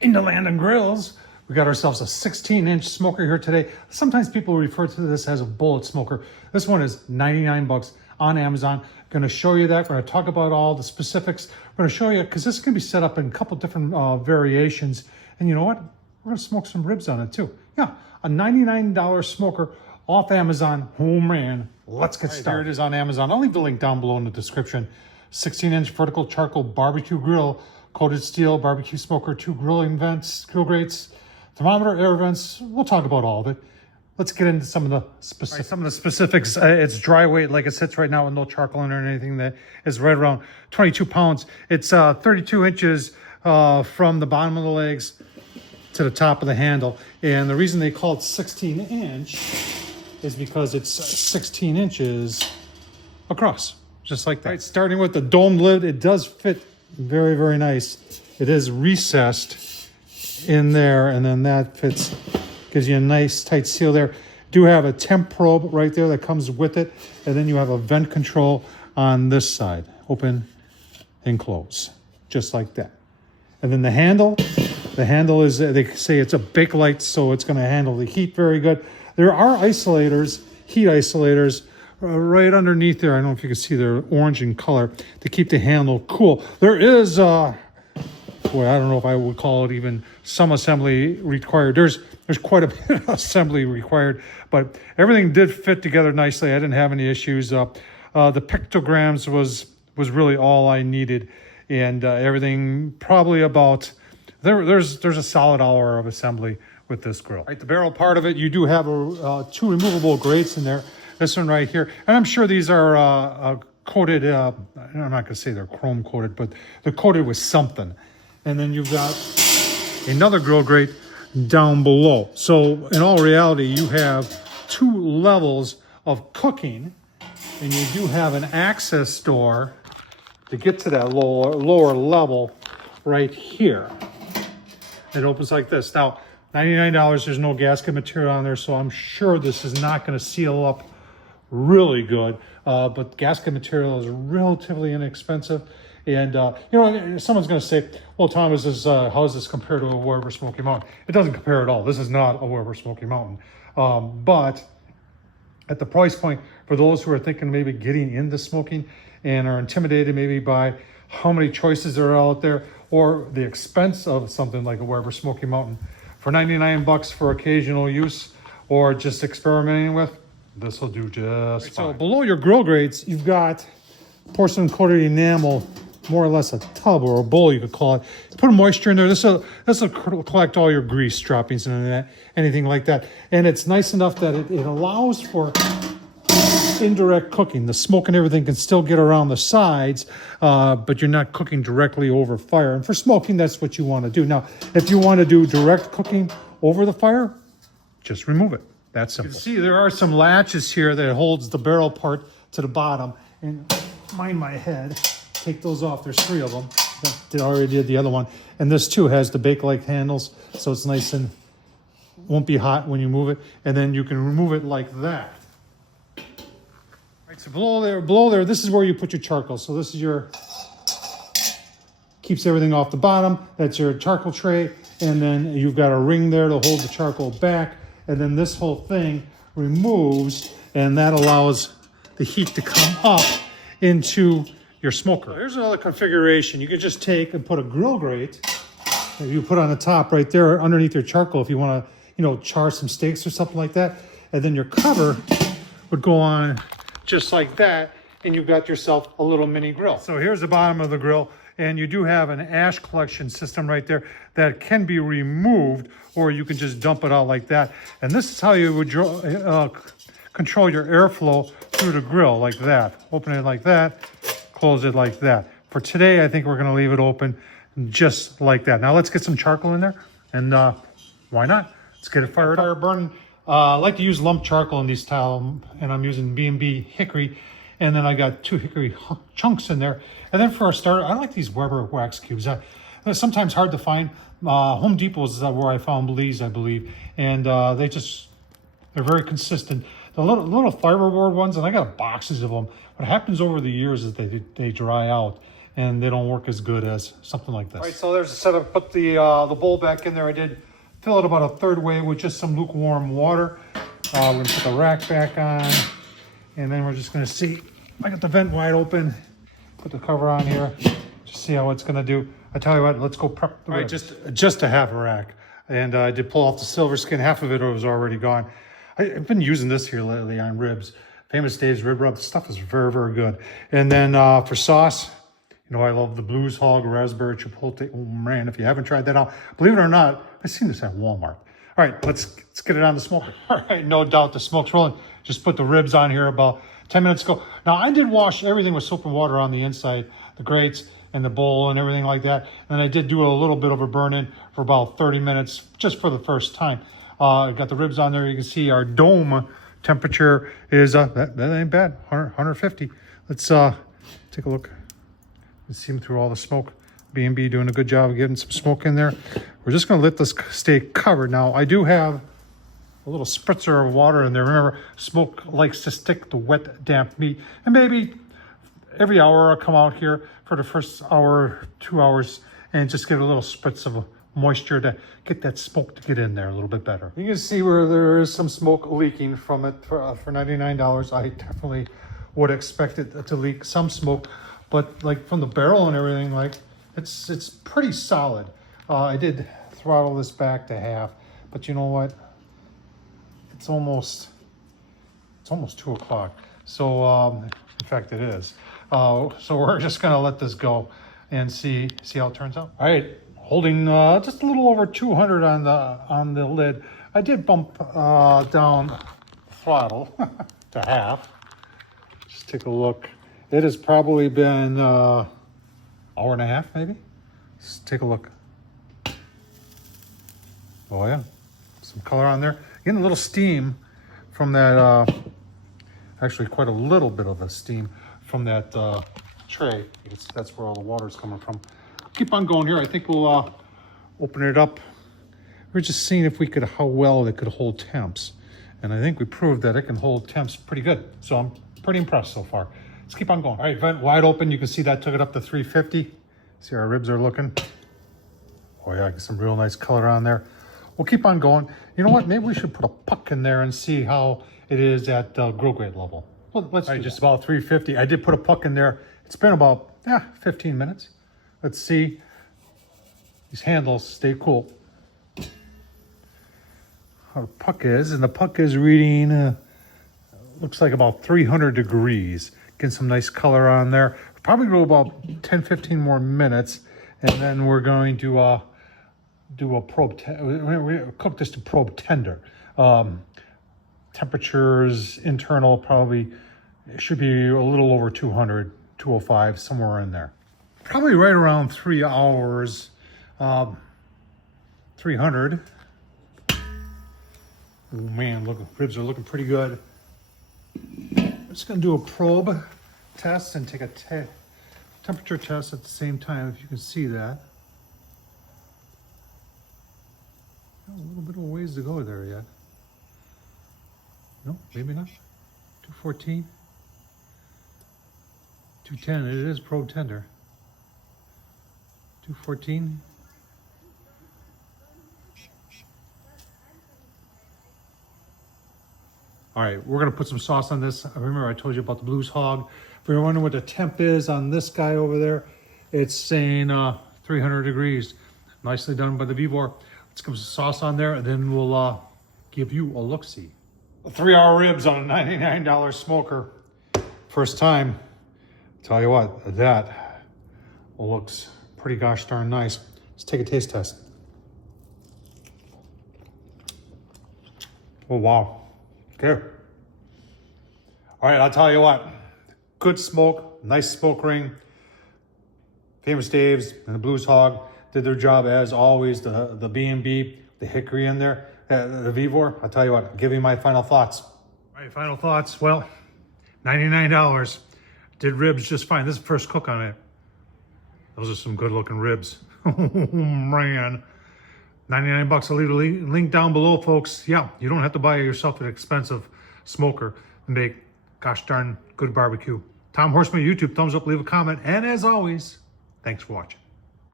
In the land of grills, we got ourselves a 16-inch smoker here today. Sometimes people refer to this as a bullet smoker. This one is 99 bucks on Amazon. Going to show you that. We're going to talk about all the specifics. We're going to show you, because this can be set up in a couple different variations. And you know what? We're going to smoke some ribs on it too. Yeah, a $99 smoker off Amazon. Oh man, let's get started. Here it is on Amazon. I'll leave the link down below in the description. 16-inch vertical charcoal barbecue grill, coated steel barbecue smoker, 2 grilling vents, grill grates, thermometer, air vents. We'll talk about all of it. Let's get into some of the specifics. It's dry weight like it sits right now with no charcoal in it or anything. That is right around 22 pounds. It's 32 inches from the bottom of the legs to the top of the handle. And the reason they call it 16-inch is because it's 16 inches across, just like that. Right, starting with the domed lid, it does fit very, very nice. It is recessed in there, and then that fits, gives you a nice tight seal there. Do have a temp probe right there that comes with it, and then you have a vent control on this side, open and close, just like that. And then the handle is, they say it's a Bakelite, so it's going to handle the heat very good. There are isolators, heat isolators, right underneath there. I don't know if you can see, they're orange in color to keep the handle cool. There is, boy, I don't know if I would call it even some assembly required. There's quite a bit of assembly required, but everything did fit together nicely. I didn't have any issues. The pictograms was really all I needed, and everything probably about, there's a solid hour of assembly with this grill. Right, the barrel part of it, you do have 2 removable grates in there. This one right here, and I'm sure these are coated, I'm not going to say they're chrome coated, but they're coated with something. And then you've got another grill grate down below. So in all reality, you have 2 levels of cooking, and you do have an access door to get to that lower level right here. It opens like this. Now, $99, there's no gasket material on there, so I'm sure this is not going to seal up really good. But gasket material is relatively inexpensive. And, you know, someone's going to say, well, Tom, how does this compare to a Weber Smoky Mountain? It doesn't compare at all. This is not a Weber Smoky Mountain. But at the price point, for those who are thinking maybe getting into smoking and are intimidated maybe by how many choices are out there or the expense of something like a Weber Smoky Mountain, for 99 bucks for occasional use or just experimenting with, this will do just fine. So below your grill grates, you've got porcelain coated enamel, more or less a tub or a bowl, you could call it. Put moisture in there. This will collect all your grease droppings and anything like that. And it's nice enough that it allows for indirect cooking. The smoke and everything can still get around the sides, but you're not cooking directly over fire. And for smoking, that's what you want to do. Now, if you want to do direct cooking over the fire, just remove it. That's simple. You can see there are some latches here that holds the barrel part to the bottom. And mind my head, take those off. There's 3 of them. I already did the other one. And this too has the Bakelite handles, so it's nice and won't be hot when you move it. And then you can remove it like that. Right, so below there, this is where you put your charcoal. So this is keeps everything off the bottom. That's your charcoal tray. And then you've got a ring there to hold the charcoal back. And then this whole thing removes, and that allows the heat to come up into your smoker. Here's another configuration. You could just take and put a grill grate that you put on the top right there underneath your charcoal if you want to, you know, char some steaks or something like that. And then your cover would go on just like that, and you've got yourself a little mini grill. So here's the bottom of the grill, and you do have an ash collection system right there that can be removed, or you can just dump it out like that. And this is how you would control your airflow through the grill, like that. Open it like that, close it like that. For today, I think we're gonna leave it open just like that. Now let's get some charcoal in there, and why not? Let's get it fired up. Burning. I like to use lump charcoal in these tile, and I'm using B&B hickory, and then I got 2 hickory chunks in there. And then for a starter, I like these Weber wax cubes. They're sometimes hard to find. Home Depot is where I found these, I believe, and they're very consistent. The little fiberboard ones, and I got boxes of them. What happens over the years is they dry out, and they don't work as good as something like this. All right, so there's the setup. Put the bowl back in there. I did fill it about a third way with just some lukewarm water. We're gonna put the rack back on, and then we're just gonna see. I got the vent wide open. Put the cover on here. Just see how it's gonna do. I tell you what, let's go prep the ribs. Just a half a rack, and I did pull off the silver skin. Half of it was already gone. I've been using this here lately on ribs. Famous Dave's Rib Rub. The stuff is very, very good. And then for sauce, you know, I love the Blues Hog Raspberry Chipotle. Oh man, if you haven't tried that out, believe it or not, I've seen this at Walmart. All right, let's get it on the smoker. All right, no doubt the smoke's rolling. Just put the ribs on here about 10 minutes ago. Now, I did wash everything with soap and water on the inside, the grates and the bowl and everything like that. And I did do a little bit of a burn-in for about 30 minutes, just for the first time. I got the ribs on there. You can see our dome temperature is, that ain't bad, 150. Let's take a look. Let's see them through all the smoke. B&B doing a good job of getting some smoke in there. We're just gonna let this stay covered. Now, I do have a little spritzer of water in there. Remember, smoke likes to stick to wet, damp meat. And maybe every hour I'll come out here for the first hour, 2 hours, and just get a little spritz of moisture to get that smoke to get in there a little bit better. You can see where there is some smoke leaking from it for $99. I definitely would expect it to leak some smoke, but like from the barrel and everything, like it's pretty solid. I did throttle this back to half, but you know what? It's almost 2 o'clock. So in fact it is. So we're just gonna let this go and see how it turns out. All right, holding just a little over 200 on the lid. I did bump down throttle to half. Just take a look. It has probably been hour and a half, maybe. Let's take a look. Oh yeah, some color on there. Getting a little steam from that, actually quite a little bit of a steam from that tray. That's where all the water is coming from. Keep on going here. I think we'll open it up. We're just seeing if we could, how well it could hold temps. And I think we proved that it can hold temps pretty good. So I'm pretty impressed so far. Let's keep on going. All right, vent wide open. You can see that took it up to 350. See how our ribs are looking. Oh yeah, get some real nice color on there. We'll keep on going. You know what? Maybe we should put a puck in there and see how it is at grill grade level. Well, let's just about 350. I did put a puck in there. It's been about 15 minutes. Let's see. These handles stay cool. How the puck is, and the puck is reading, looks like about 300 degrees. Getting some nice color on there. Probably go about 10, 15 more minutes, and then we're going to do a probe. We cook this to probe tender. Temperatures internal probably should be a little over 200, 205, somewhere in there. Probably right around 3 hours. 300. Oh man, look, ribs are looking pretty good. I'm just gonna do a probe test and take a temperature test at the same time, if you can see that. A little bit of a ways to go there yet. No, maybe not. 214. 210, it is probe tender. 214. All right, we're gonna put some sauce on this. Remember I told you about the Blues Hog. If you're wondering what the temp is on this guy over there, it's saying 300 degrees. Nicely done by the VEVOR. Let's get some sauce on there, and then we'll give you a look-see. 3-hour ribs on a $99 smoker. First time. Tell you what, that looks pretty gosh darn nice. Let's take a taste test. Oh, wow. Okay. All right, I'll tell you what. Good smoke, nice smoke ring. Famous Dave's and the Blues Hog did their job as always. The B&B, the hickory in there, the VEVOR. I'll tell you what, I'll give you my final thoughts. All right, final thoughts. Well, $99. Did ribs just fine. This is the first cook on it. Those are some good looking ribs. Oh man. 99 bucks. I'll leave a link down below, folks. Yeah, you don't have to buy yourself an expensive smoker to make gosh darn good barbecue. Tom Horseman YouTube, thumbs up, leave a comment, and as always, Thanks for watching.